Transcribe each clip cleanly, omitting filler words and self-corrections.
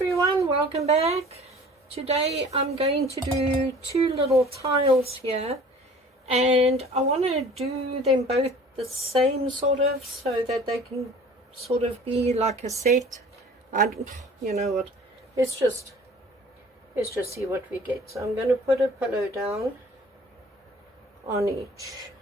everyone, welcome back. Today I'm going to do two little tiles here, and I want to do them both the same sort of, so that they can sort of be like a set. You know what, let's just see what we get. So I'm going to put a pillow down on each.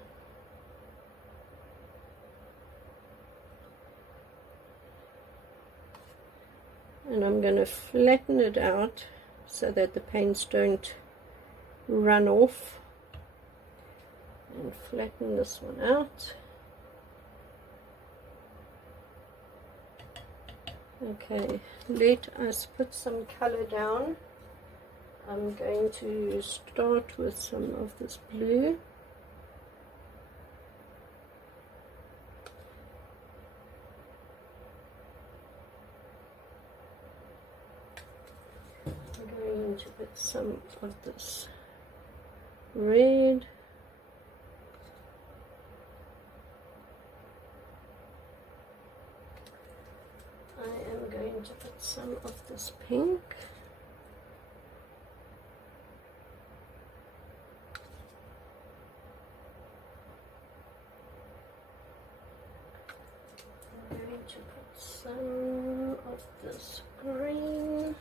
And I'm going to flatten it out so that the paints don't run off. And flatten this one out. Okay, let us put some color down. I'm going to start with some of this blue. To put some of this red, I am going to put some of this pink, I'm going to put some of this green,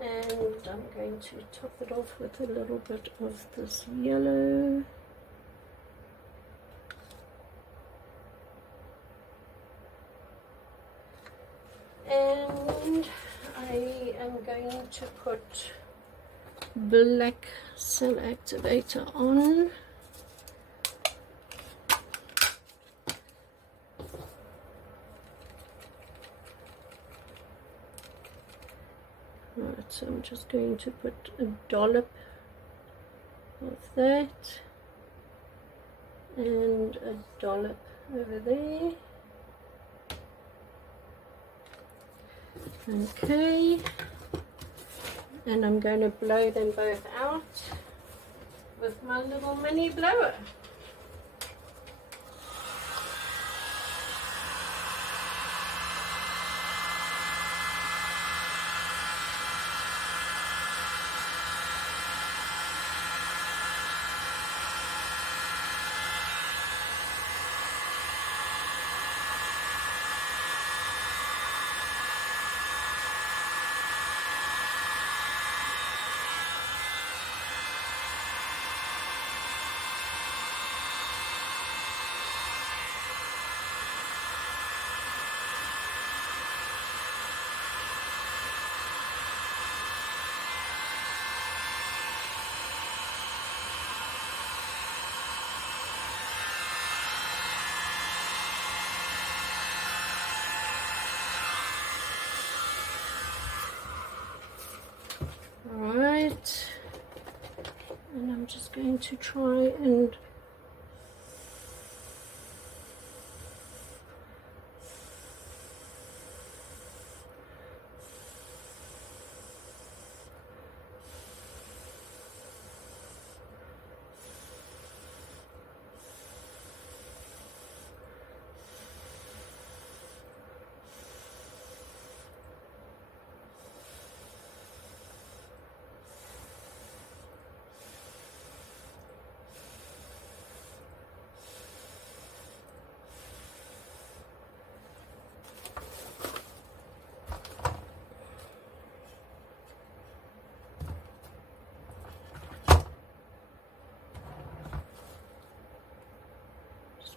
and I'm going to top it off with a little bit of this yellow. And I am going to put black cell activator on. Right, so I'm just going to put a dollop of that and a dollop over there. Okay, and I'm going to blow them both out with my little mini blower. Alright, and I'm just going to try and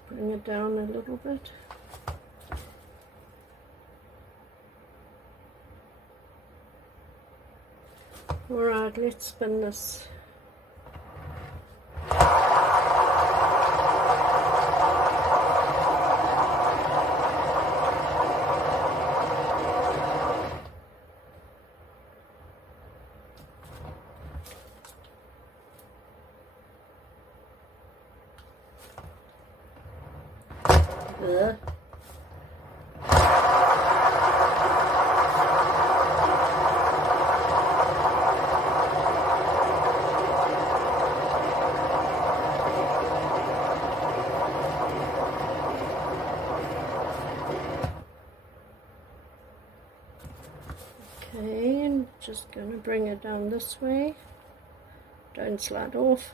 bring it down a little bit. Alright, let's spin this. Okay, I'm just going to bring it down this way. Don't slide off.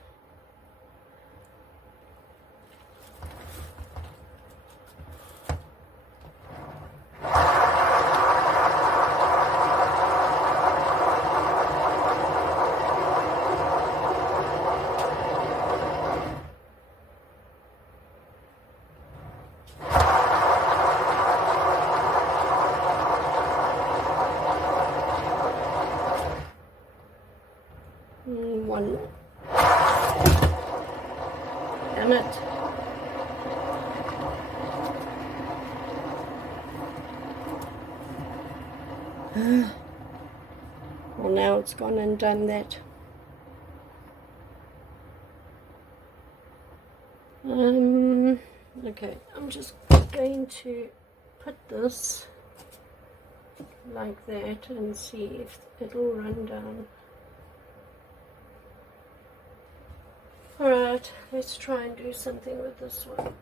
One. Damn it. Well, now it's gone and done that. Okay, I'm just going to put this like that and see if it'll run down. Alright, let's try and do something with this one.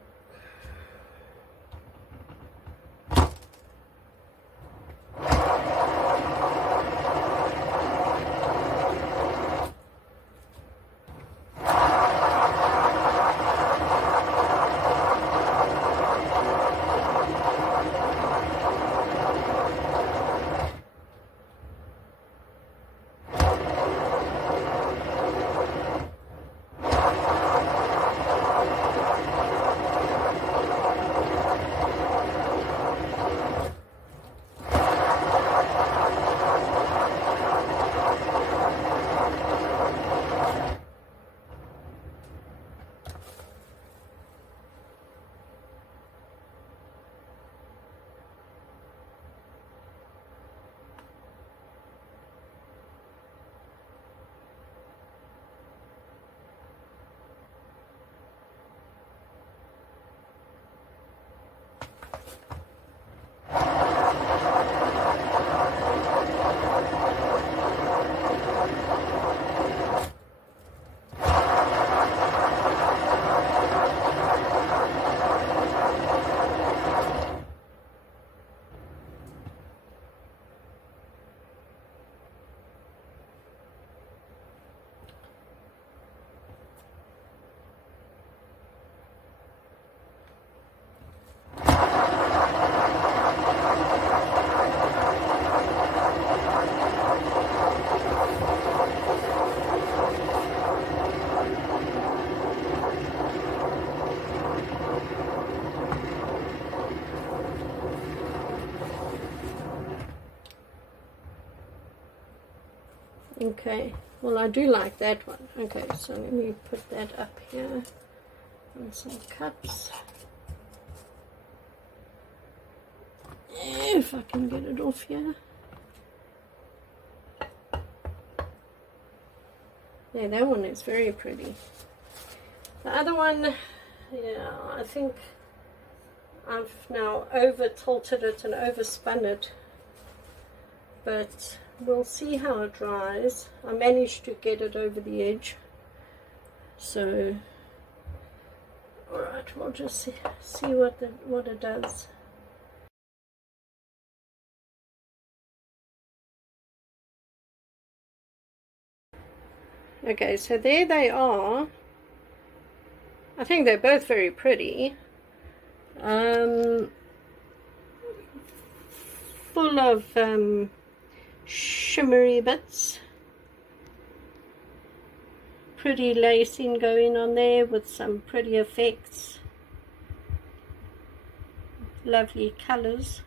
Okay, well I do like that one. Okay, so let me put that up here on some cups. If I can get it off here. Yeah, that one is very pretty. The other one, yeah, I think I've now over tilted it and overspun it, but we'll see how it dries. I managed to get it over the edge, so alright, we'll just see what it does. Okay, so there they are. I think they're both very pretty. Full of shimmery bits, pretty lacing going on there with some pretty effects, lovely colors.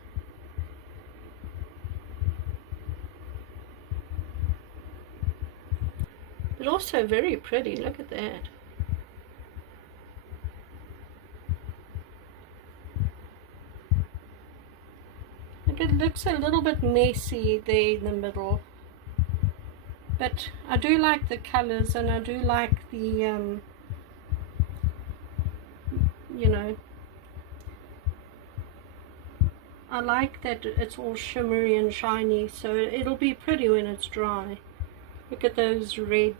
But also very pretty, look at that. It looks a little bit messy there in the middle, but I do like the colors, and I do like the you know, I like that it's all shimmery and shiny, so it'll be pretty when it's dry. Look at those red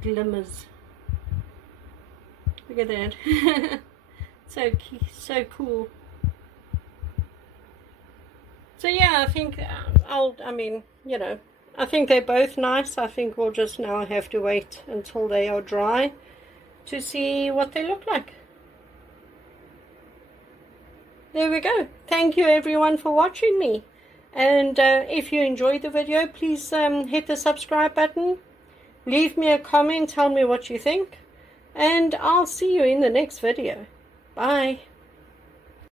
glimmers, look at that. So cool. So yeah, I think I think they're both nice. I think we'll just now have to wait until they are dry to see what they look like. There we go. Thank you everyone for watching me. And if you enjoyed the video, please hit the subscribe button. Leave me a comment, tell me what you think. And I'll see you in the next video. Bye.